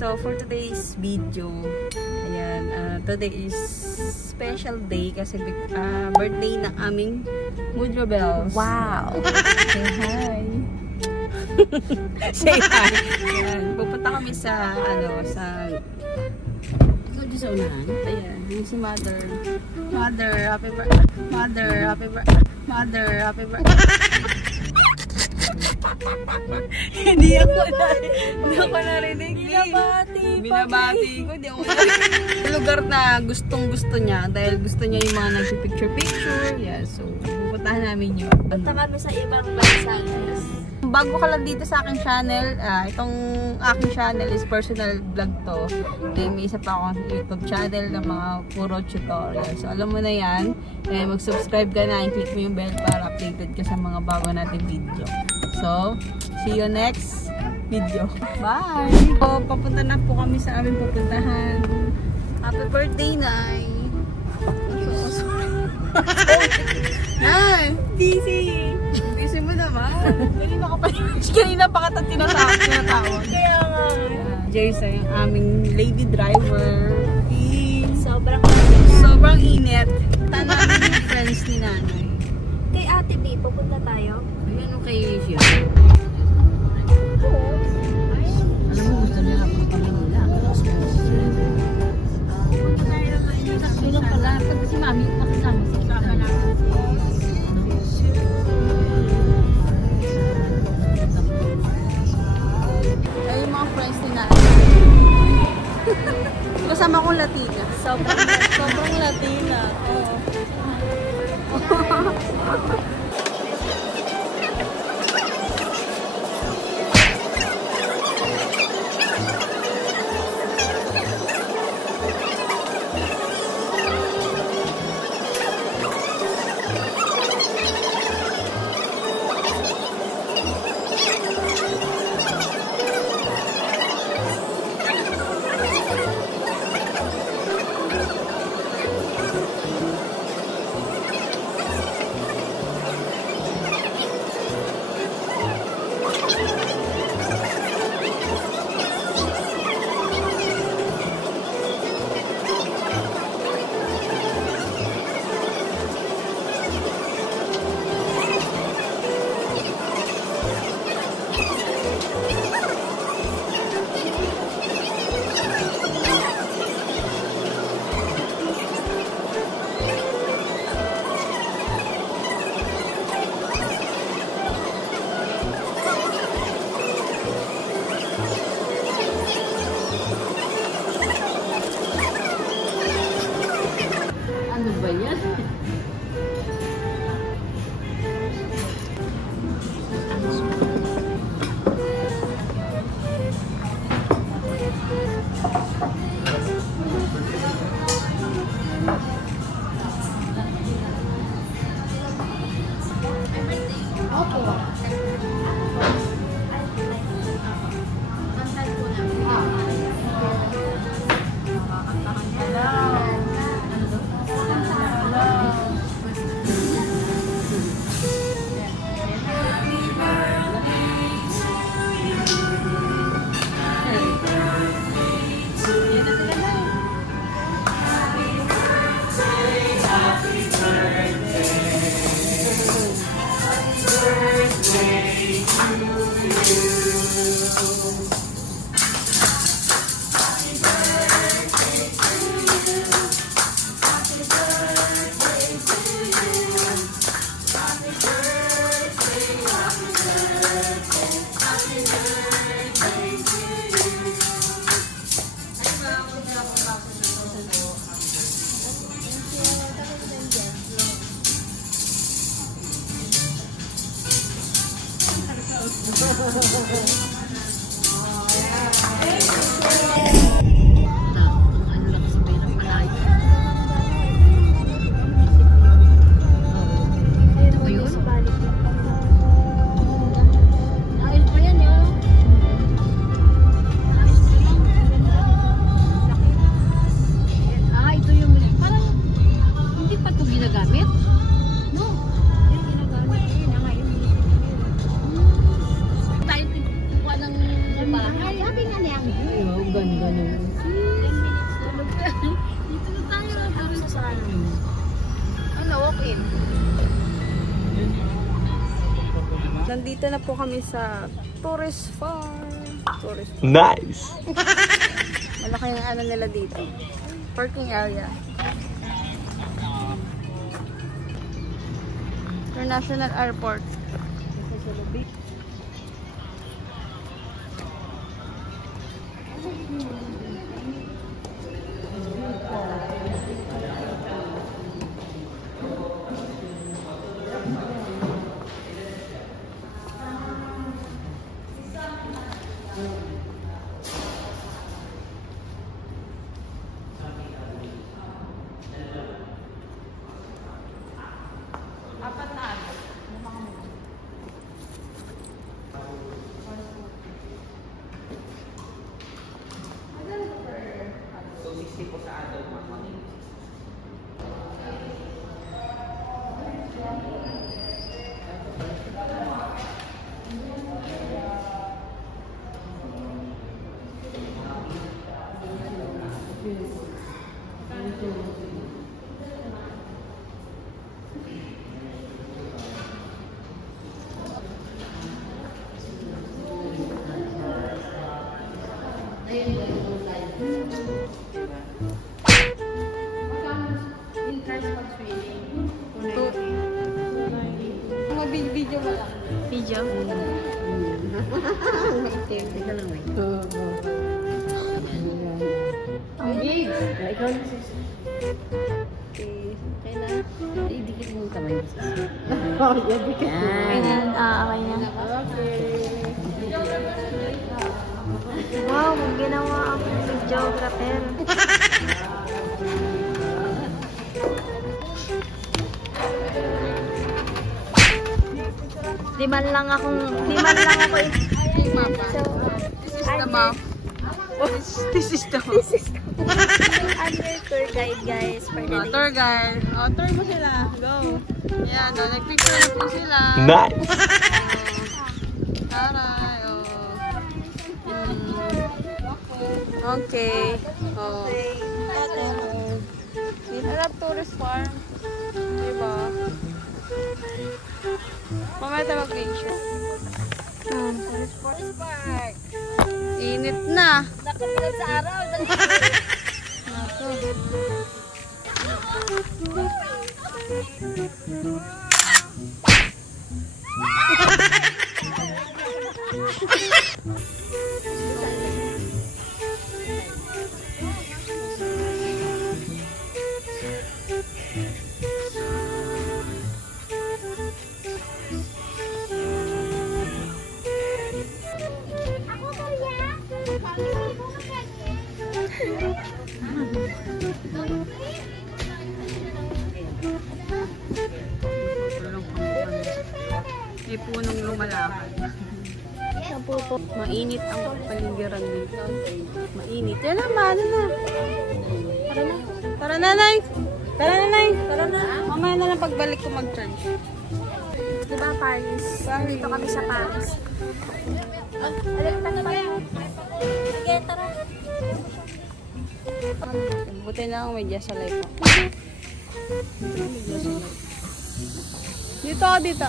So for today's video, ayan, today is special day kasi birthday ng aming Mudra Bells. Wow! Say hi! Say hi! Ayan, pupunta kami sa, ikaw dyan sa unahan. Ayan, yung si Mother. Mother, happy birthday! Mother, happy birthday! Mother, happy birthday! Hindi ako narinig. Binabati ko. Hindi ako narinig. Lugar na gustong-gusto niya dahil gusto niya yung mga nagpipicture-picture. Yeah, so pupuntahan namin yun. Punta kami sa ibang bansa. Bago ka lang dito sa aking channel, itong aking channel is personal vlog to. May isa pa akong YouTube channel ng mga puro tutorial. So alam mo na yan. Mag-subscribe ka na and click mo yung bell para updated ka sa mga bago natin video. So, see you next video. Bye! So, papunta na po kami sa aming pupuntahan. Happy birthday, Nay! So, Nay! Busy! Busy mo naman. Kanina pa kita tinatawag. Kaya nga. Jaysa, yung aming lady driver. Sobrang init. Tanawin yung friends ni Nanay. Kay Ate B, pupunta tayo? Ayan o kay Asia. Alam mo, gusto nila ako kami nila. Sino pala? Pag si Mami, makasama sa kasama natin. Ay, yung mga friends ni Nanay. Kasama kong Latina. Sobrang Latina. Oo. Ganun. Dito na tayo. Tapos sa amin. Ano, walk-in. Nandito na po kami sa tourist farm. Nice! Malaki yung ano nila dito. Parking area. International Airport. Video mo lang. Video? Teka lang eh. Engage! Ikaw na sis. Okay na. Idikit mo yung kamay mo sis. Oh, idikit mo. Okay na. Okay na. Wow, ginawa akong videographer. Di man lang ako This is the map. This is the map. under tour guide guys for the day. Tour guide. Tour mo sila. Go. Ayan, nagpicture na po sila. Nice! Taray. Okay. I love tourist farm. Diba? Mamaya tayo mag-picture. Tourist park. Init na. Nakapilan sa araw. May punong lumalakad. Mainit ang paligiran dito. Mainit. Yan naman, ano na. Tara na, Nay. Tara na, Nay. Tara na. Mamaya na lang pagbalik ko mag-charge. Diba Paris? Dito kami sa Paris. Sige, tara. Buti na ako may Jessa Life. Dito ako, dito.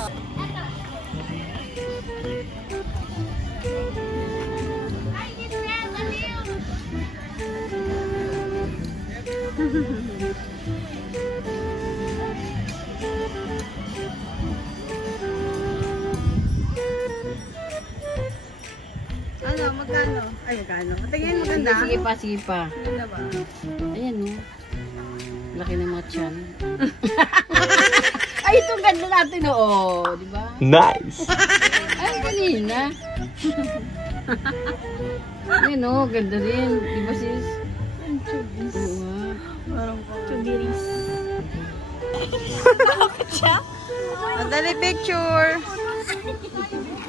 Ano, magkano? Ay, magkano? Tingin, maganda. Sige pa, sige pa. Maganda ba? Ayan o. Laki ng mga tiyan. Ay, itong ganda natin o. Di ba? Nice! Ay, kanina. Ayan o, ganda rin. Di ba sis? Oo nga. Parang po. Chubiris. Madali picture.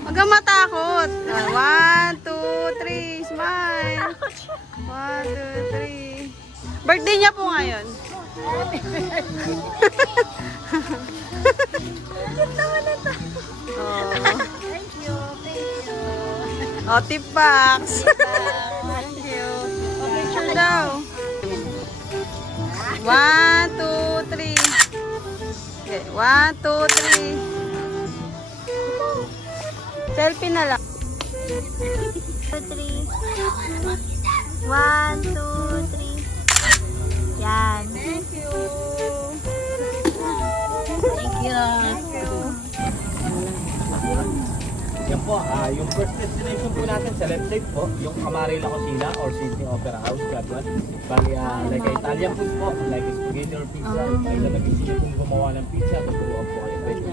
Huwag kang matakot. 1, 2, 3, smile. 1, 2, 3. Birthday niya po ngayon. Thank you. Oh, tip box. Thank you. Picture daw. 1, 2, 3. Okay, 1, 2, 3. Selfie na lang. 2, 3. 1, 2, 3. Yan. Thank you. Thank you. Yan po, yung first destination po natin sa left side po, yung Camarilla Cocina or Sydney Opera House, that one. Bali, like Italian food po, like spaghetti or pizza. If ay nag-isip kong gumawa ng pizza, tuturuan po kayo. Pwede.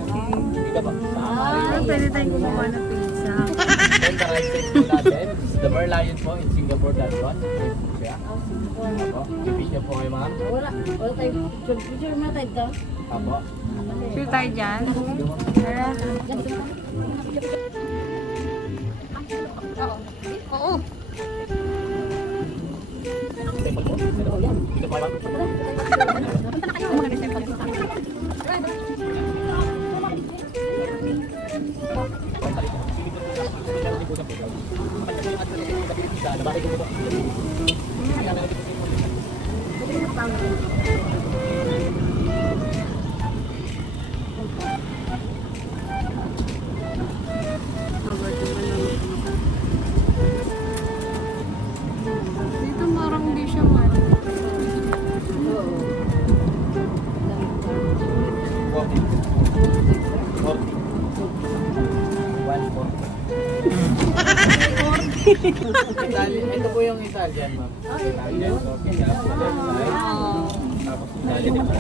Dito ba? Sa Camarilla. Pwede tayong gumawa ng pizza. Then the right side po natin, the Merlion po in Singapore, that one. Pwede po siya. Apo, i-fish niyo po kayo ma'am. Wala tayo. Picture mo tayo ito. Apo. Sure tayo dyan. Oo. Temple po. Dito po kayo ma'am. Dito marang hindi siya man. Ito po yung Italian, ma'am. Italian, so, tapos Italian din po.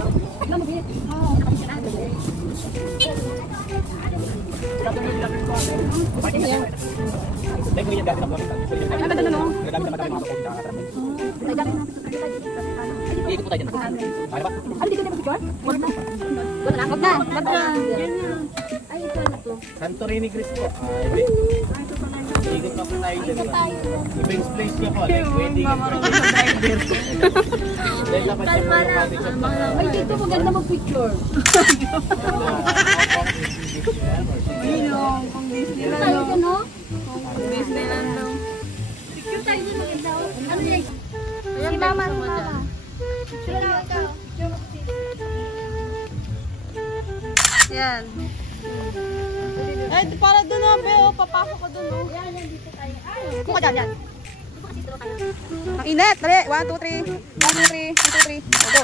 Dito po tayo dyan. Kaya ba? Wag na. Wag na. Ay, ito na to. Santorini Greece po. Ikot pa po tayo dyan. Events place niya po. Like wedding and birthday. Dahil dapat siya po yung package of Ay, dito maganda mag-picture. Ayun, kung Disneyland Tayo daw. ka, no? Kung Disneyland daw. Picture tayo dito maganda. Ano yan? Ayan, Mama, gusto mo dyan. Yan. Eh, para doon na, Be. Oh, papasok ko doon. Oh. Yan, dito tayo. Ay, Kung ka dyan, yan. dito tayo. Ang init. Dali. 1, 2, 3. 1, 2, 3. 1, 2, 3. Go.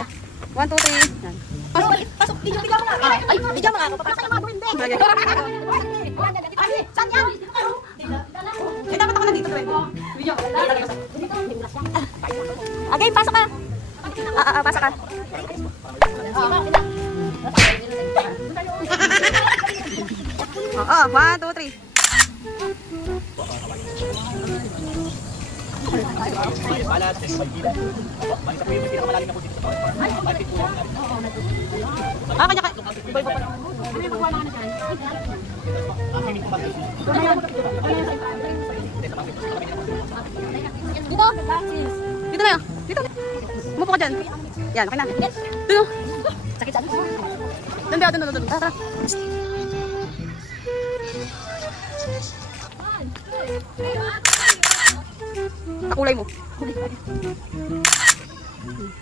1, 2, 3. Yan. Pasok, pasok. Video mo nga. Ay, video mo nga. Papasok yung mga buwinde. Okay. Ay, saan yan? Eh, dapat ako nandito, Be. Video. Okay, pasok ka. Pasok ka. Oo, 1, 2, 3. Balat, Maynila. Ito po yung pinakamalalim na po dito sa Power Park. Malapit po yung Kanya ka. swimming pool. Dito. Dito na yun. Dito. Umupo ka dyan. Yan, okay na. Dito. Sakit saan? Doon, Be. Doon. Tara. Kakulay mo.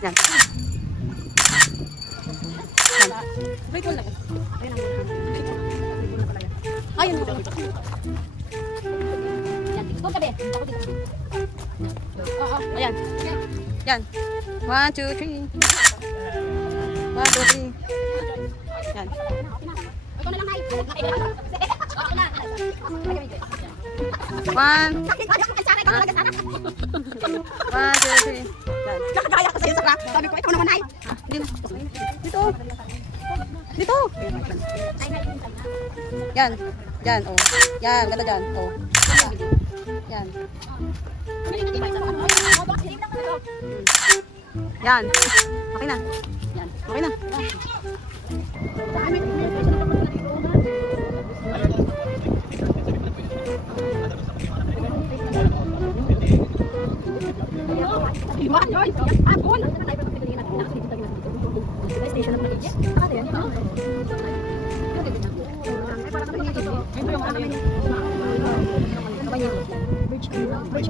Yan. Yan. Wait, wala. Ayun. Doon ka, be. Ako dito. Ayan. Yan. 1, 2, 3. 1, 2, 3. Yan. Ito na lang, Nay. One. Ay, 1, 2, 3. Yan. nakagaya ko sa'yo sa rap. Sabi ko, ikaw naman, Nay. Dito. Dito. Dito. Yan. Yan, oh. Yan, ganda dyan. Oh. Yan. Yan. Okay na. Yan. Okay na. Bridge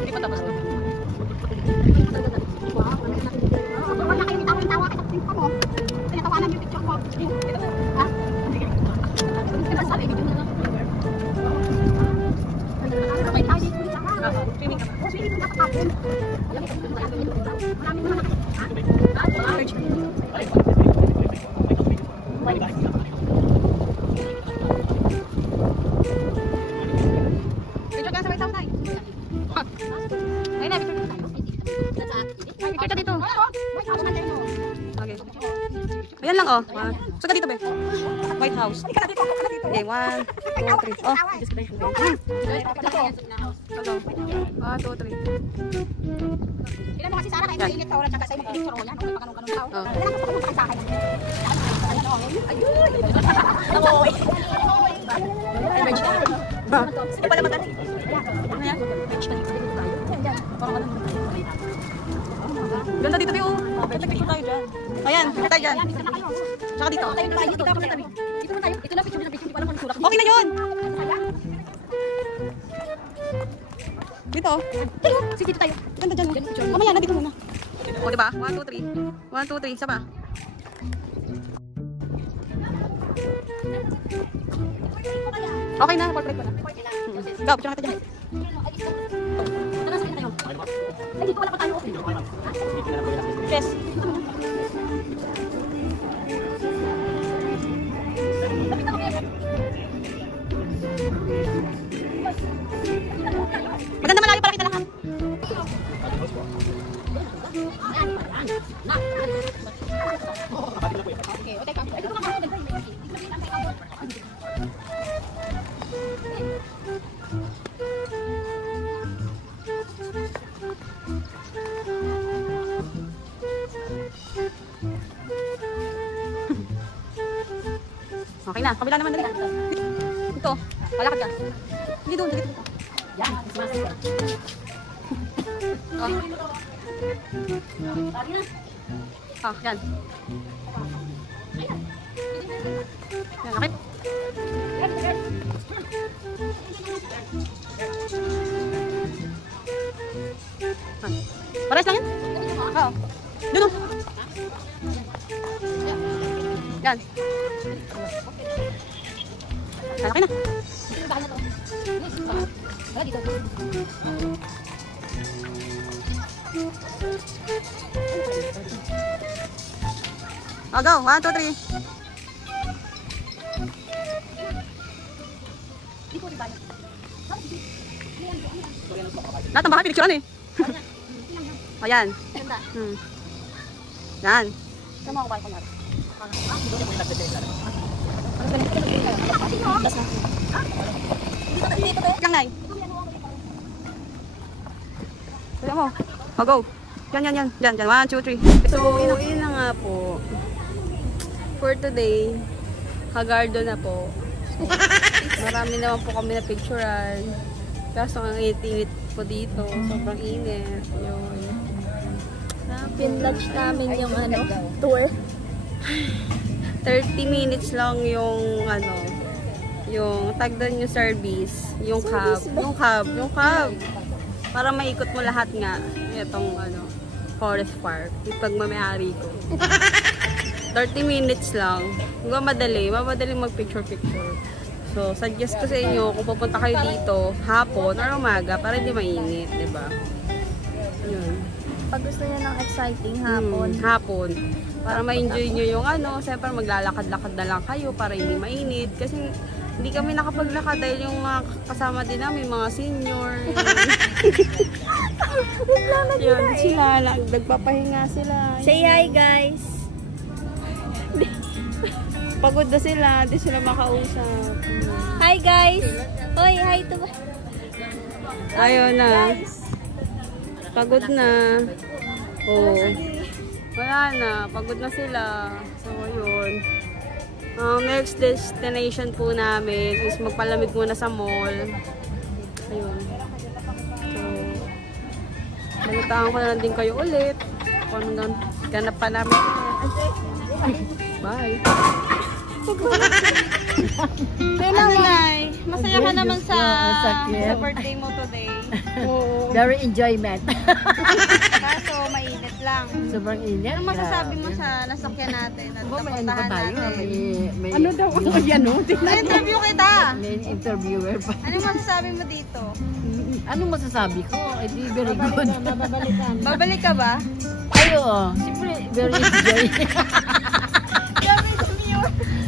Hindi pa tapos to. Ayan lang oh. Saka dito be. White House. Okay, 1, 2, 3. Oh, hello. 1, 2, 3. Ilan mo kasi Sarah kayo mainit ka oras saka sa'yo mag-picture ko yan. Kung pakanong-kanong daw. Ito pala mata. Ano yan? Ganda dito tayo. Picture tayo dyan. Ayan, picture tayo dyan. Saka dito. Dito na tayo. Ito na picture na picture. Hindi pa naman sulat. Okay na yun. Dito. Sige, dito tayo. Ganda dyan. Mamaya na dito muna. O diba? 1, 2, 3. 1, 2, 3. Isa pa. Okay na, portrait ko na. Go, picture natin dyan. Ay, dito wala pa tayo. Yes. Maganda malayo para kita lahat. Okay, o teka. Ito ka ba? Okay na, kabila naman dali. Ito, palakad ka. Hindi doon, dito. Yan, Oh. Ah, yan. Yan, okay. Pares lang yan? Oo. Doon, doon. Yan. Okay na. Oh, go. 1, 2, 3. Lahat ng bahay pinicturean eh. O, yan. Yan. Sama ko ba ito natin? Lang, Nay. Kaya mo. O, go. Yan. Yan. 1, 2, 3. So, yun na nga po. For today, Hagardo na po. Marami naman po kami na picturean. Kaso ang init po dito. Sobrang init. Yun. Pinlodge namin yung tour. 30 minutes lang yung yung tag doon yung service, yung cab. Para maikot mo lahat nga itong Forest Park. Yung pagmamayari ko. 30 minutes lang. Huwag madali mag-picture. So, suggest ko sa inyo kung pupunta kayo dito hapon or umaga para hindi mainit, 'di ba? Yun. Pag gusto niyo ng exciting hapon. Hapon. Para ma-enjoy nyo yung siyempre maglalakad-lakad na lang kayo para hindi mainit. Kasi hindi kami nakapaglakad dahil yung kasama din namin, mga senior. Yun, sila, nagpapahinga sila. Say hi, guys. Pagod na sila, hindi sila makausap. Hi, guys. Hoy, hi to. Ayun na. Pagod na. Oh. Wala na. Pagod na sila. So, yun. ang next destination po namin is magpalamig muna sa mall. Ayun. So, balitaan ko na lang din kayo ulit. Kung anong ganap pa namin. Bye! Ano, Nay? Masaya ka naman sa birthday mo today. Very enjoyment. Kaso, mainit lang. Sobrang init. Ano masasabi mo sa nasakyan natin at May ano pa napuntahan tayo? natin? May, Ano daw? Yan o. Na-interview kita! may interviewer pa. Ano masasabi mo dito? Anong masasabi ko? Eh, di very good. Babalik ka ba? Ay, oo. Siyempre, very enjoy.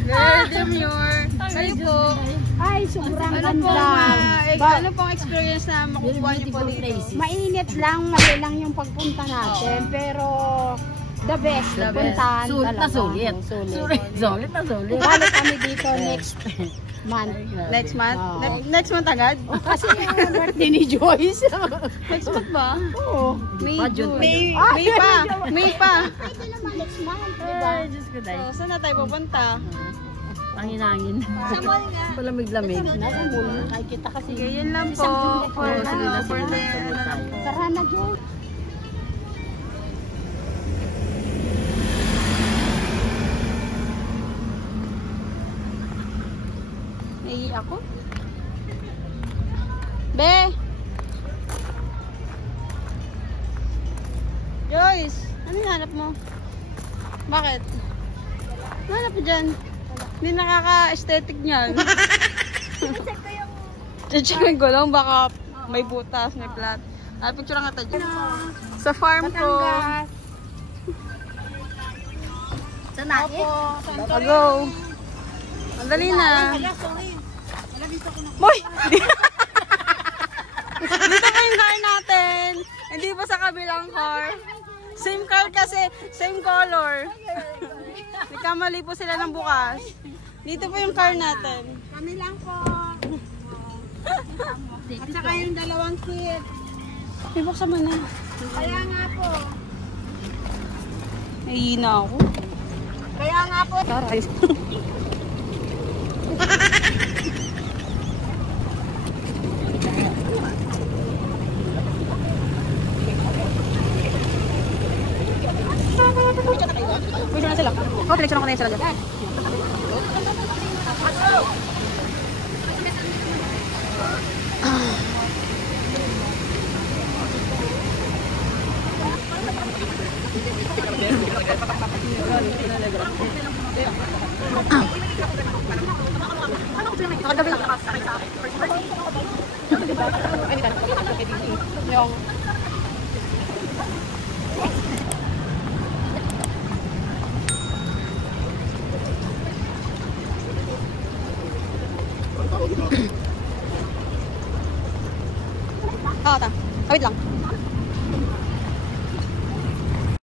Very demure. Kayo po. Ay, sobrang Ano po, ganda. ano pong experience na makukuha niyo po Beautiful dito? places. Mainit lang, mali lang yung pagpunta natin. Pero, the best. The best. Puntahan Sulit na talaga. sulit. Sulit. Sulit na sulit. Balik kami dito next month. Next month? Oo. Next month agad? Kasi yung birthday ni Joyce. Next month ba? Oo. May, Pa, June pa May, yun. May pa. May pa. Pwede naman next month, diba? Ay, Diyos ko dahil. So, saan na tayo pupunta? Panghinangin. Sa mall nga. Palamig-lamig. Nasa muna. Nakikita kasi. Sige, yun lang po. For, Oo, sige na, for sige the, na. Sabot tayo. Tara na, Joyce. Naihi ako? Be! Joyce! Ano yung hanap mo? Bakit? Ano hanap mo dyan? Hindi nakaka-aesthetic niyan. Checkin ko lang, baka may butas, may plat. Picture lang ata dyan. Sa farm ko. Saan natin? Go! Ang dali na. Boy! Dito pa yung car natin. Hindi pa sa kabilang car. Same car kasi, same color. Nagkamali po sila ng bukas. Dito po yung car natin. Kami lang po. At saka yung dalawang kid. Ibuksan mo na. Kaya nga po. Nahihina ako. Kaya nga po. Taray. Pwede na sila. Oh, selection ako na yun sila dyan. Nakagabi lang. Yung ta. Wait lang.